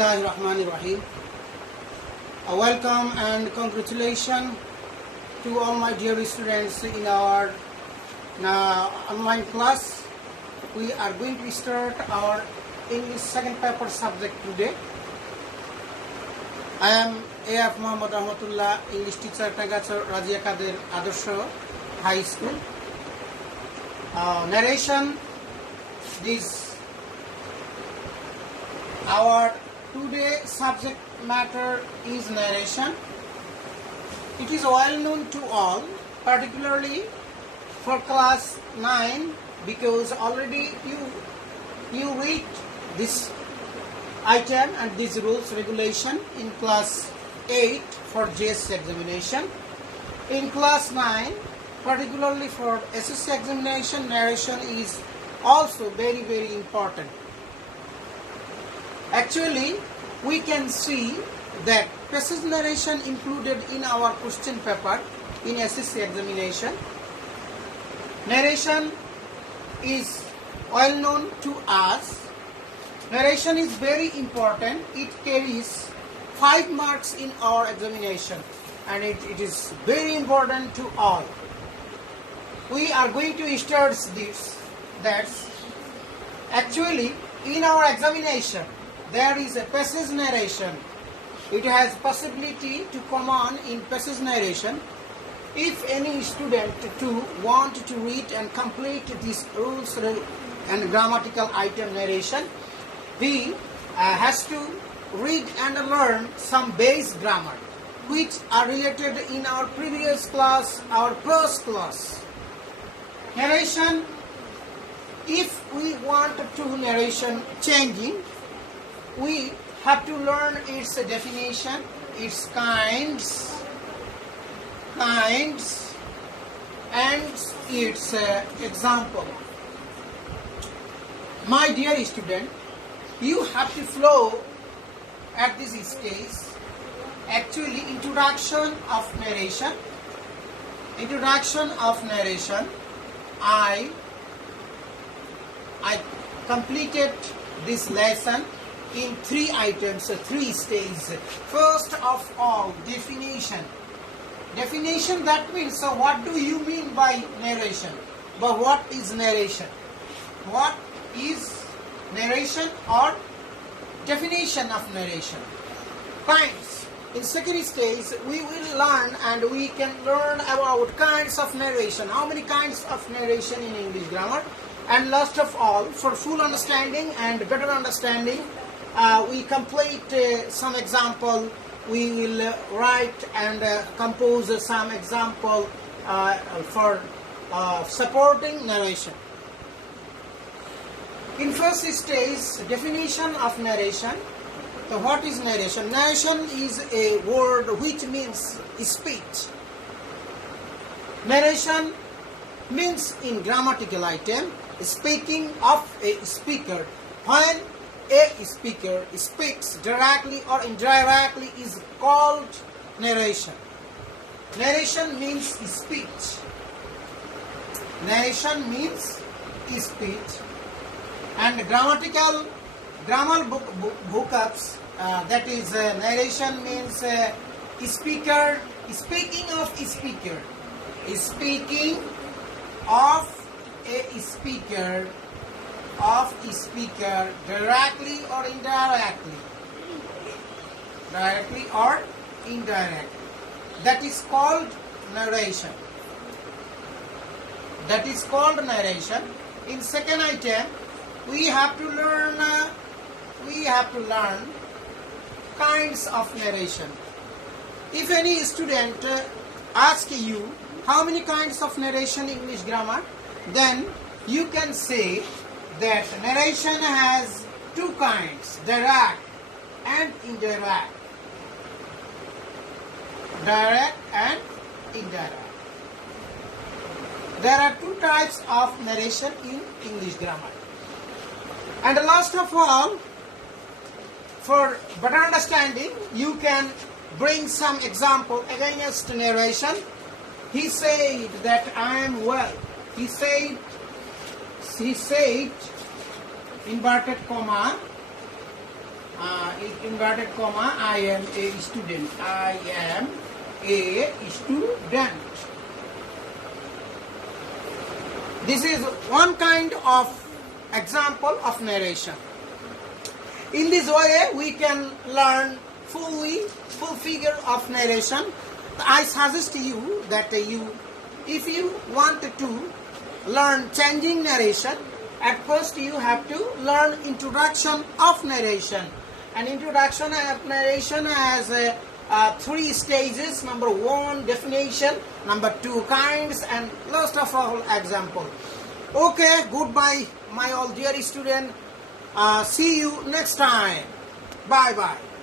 Bismillahirrahmanirrahim. Welcome and congratulations to all my dear students in our online class. We are going to start our English second paper subject today. I am A.F. Muhammad Rahmatullah, English teacher, Tagachar Razia Kadir Adarsha High School. Narration. This our today subject matter is narration. It is well known to all, particularly for class 9, because already you read this item and these rules regulation in class 8 for JSC examination. In class 9, particularly for SSC examination, narration is also very, very important. Actually, we can see that passage narration included in our question paper in SSC examination. Narration is well known to us. Narration is very important. It carries 5 marks in our examination, and it is very important to all. We are going to start this. That's actually in our examination there is a passage narration. It has possibility to come on in passage narration. If any student want to read and complete this rules and grammatical item narration, he has to read and learn some base grammar which are related in our previous class, our first class. Narration, if we want to narration changing, we have to learn its definition, its kinds, and its example. My dear student, you have to flow at this stage. Actually, introduction of narration. I completed this lesson in 3 items, 3 stages. First of all, definition. Definition, that means, so what do you mean by narration? But what is narration? What is narration or definition of narration? Kinds. In second stage, we will learn and we can learn about kinds of narration. How many kinds of narration in English grammar? And last of all, for full understanding and better understanding, we complete some example. We will write and compose some example for supporting narration. In first stage, definition of narration. So what is narration? Narration is a word which means speech. Narration means in grammatical item, speaking of a speaker. When a speaker speaks directly or indirectly is called narration. Narration means speech. Narration means speech. And grammar bookups, that is narration means speaker, speaking of speaker. Speaking of a speaker, directly or indirectly. Directly or indirectly. That is called narration. That is called narration. In second item, we have to learn kinds of narration. If any student asks you how many kinds of narration in English grammar, then you can say that narration has 2 kinds, direct and indirect. Direct and indirect. There are 2 types of narration in English grammar. And last of all, for better understanding, you can bring some example against narration. He said that I am well. He said, inverted comma, inverted comma, I am a student. I am a student. This is one kind of example of narration. In this way, we can learn full figure of narration. I suggest you that if you want to learn changing narration, at first you have to learn introduction of narration. And introduction of narration has 3 stages. Number 1, definition. Number 2, kinds, and last of all, example. Okay, goodbye, my all dear student. See you next time. Bye bye.